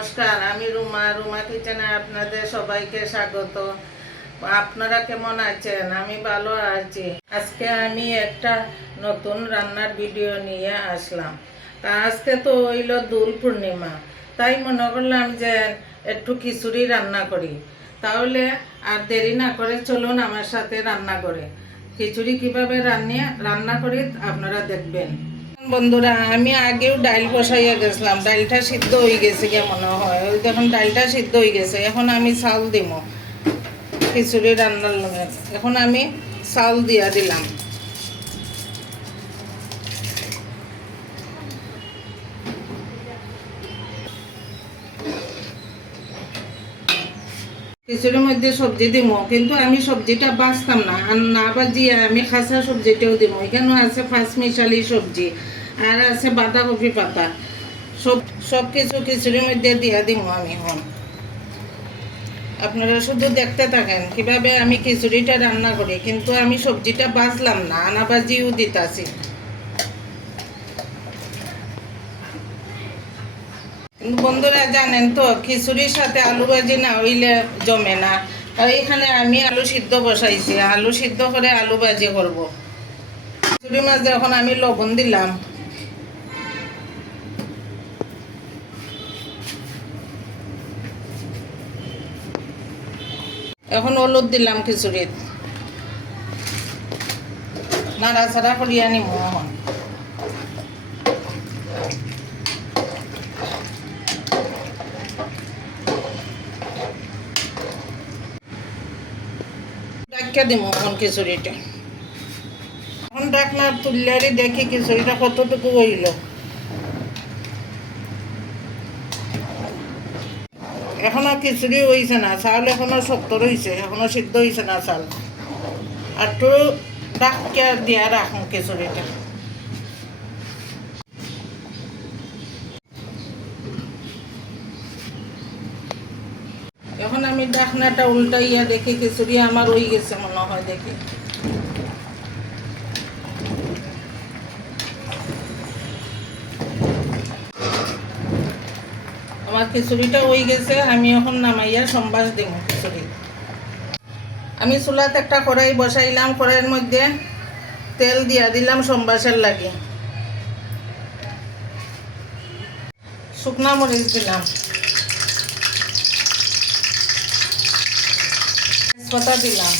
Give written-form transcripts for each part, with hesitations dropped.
নমস্কার, আমি রুমা কিচেনে আপনাদের সবাইকে স্বাগত। আপনারা কেমন আছেন? আমি ভালো আছি। আজকে আমি একটা নতুন রান্নার ভিডিও নিয়ে আসলাম। আজকে তো হইল দোল পূর্ণিমা, তাই মনে করলাম যে একটু খিচুড়ি রান্না করি। তাহলে আর দেরি না করে চলুন আমার সাথে রান্না করে খিচুড়ি কিভাবে রান্না করি আপনারা দেখবেন। বন্ধুরা, আমি আগেও ডাইল বসাইয়া গেছিলাম, ডাইলটা সিদ্ধ হয়ে গেছে কে মনে হয়। ওই দেখুন ডাইলটা সিদ্ধ হয়ে গেছে। এখন আমি চাউল দিব খিচুড়ি রান্নার লগে। এখন আমি চাউল দিয়া দিলাম। খিচুড়ির মধ্যে সবজি দিব, কিন্তু আমি সবজিটা বাঁচতাম না, আর না বাজিয়ে আমি খাসা সবজিটাও দিব। এখানে আছে পাঁচমিশালি সবজি, আর আছে বাঁধাকপি পাতা। সব কিছু খিচুড়ির মধ্যে দিয়া দিব আমি। এখন আপনারা শুধু দেখতে থাকেন কিভাবে আমি খিচুড়িটা রান্না করি, কিন্তু আমি সবজিটা বাজলাম না, আনা বাজিও দিতাছি। কিন্তু বন্ধুরা জানেন তো, খিচুড়ির সাথে আলু ভাজি না হইলে জমে না। এখানে আমি আলু সিদ্ধ বসাইছি, আলু সিদ্ধ করে আলু ভাজি করব। খিচুড়ির মাঝে এখন আমি লবণ দিলাম, এখন হলুদ দিলাম খিচুড়িত, নাড়াচাড়া করিয়া নিব। এখন ডাক্কা দিব এখন খিচুড়িটা। এখন ডাকনা তুললে দেখি খিচুড়িটা কতটুকু হইল। এখনো খিচুড়ি হয়েছে না, চাউল এখনো শক্ত রয়েছে, এখনো সিদ্ধ হয়েছে না চাল। আর একটু ডাক্কা দিয়া রাখুন খিচুড়িটা। এখন আমি ডাকনাটা উল্টাইয়া দেখি খিচুড়ি আমার হয়ে গেছে মনে হয়। দেখি আমার খিচুড়িটা হয়ে গেছে। আমি এখন নামাইয়া সম্বাস দিব খিচুড়ি। আমি চুলাতে একটা কড়াই বসাইলাম, কড়াইয়ের মধ্যে তেল দিয়া দিলাম সম্বাসের লাগে। শুকনা মরিচ দিলাম, তেজপাতা দিলাম,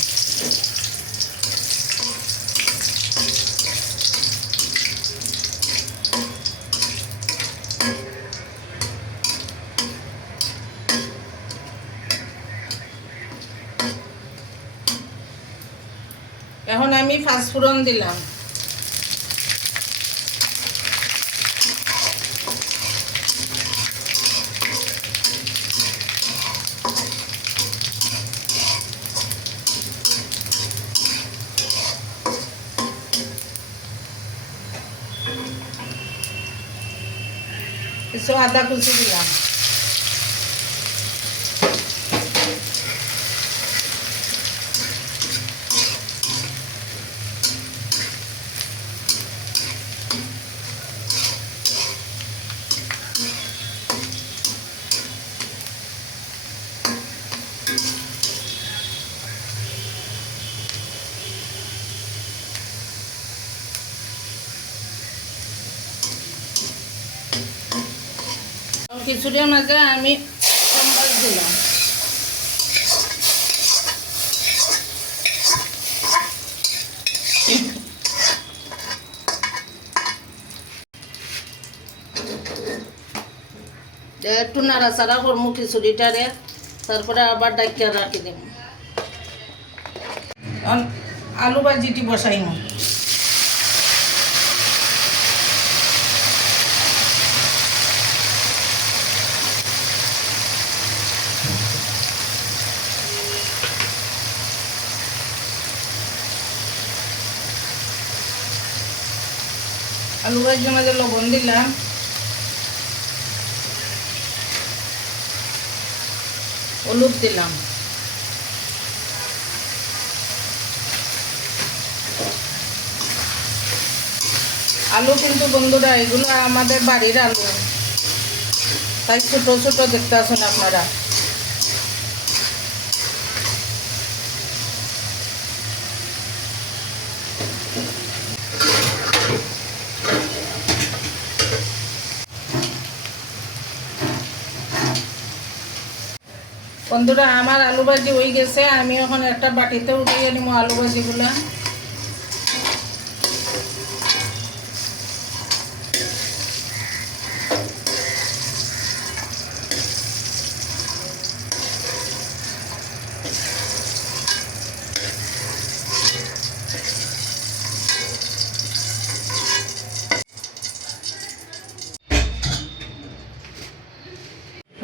এখন আমি পাঁচফোড়ন দিলাম, কিছু আদা কুচি দিলাম, খিচুড়ির মাঝে আমি সম্বাস দিলাম। একটু নাড়াচাড়া করবো খিচুড়িটারে, তারপরে আবার ডাকিয়া রাখি দিব। আলু ভাজিটি বসাইম। আলু ভাজির মাঝে লবণ দিলাম, হলুদ দিলাম, আলু কিন্তু বন্ধুরা এগুলো আমাদের বাড়ির আলু, তাই ছোট ছোট দেখতে আসুন আপনারা। বন্ধুরা আমার আলু ভাজি হয়ে গেছে, আমি এখন একটা বাটিতে উঠিয়ে নিব আলু ভাজিগুলা।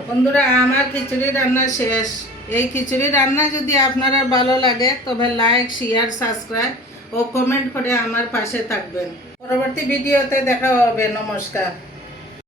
বন্ধুরা আমার খিচুড়ি রান্না শেষ। এই খিচুড়ি রান্না যদি আপনারা ভালো লাগে তবে লাইক, শেয়ার, সাবস্ক্রাইব ও কমেন্ট করে আমার পাশে থাকবেন। পরবর্তী ভিডিওতে দেখা হবে। নমস্কার।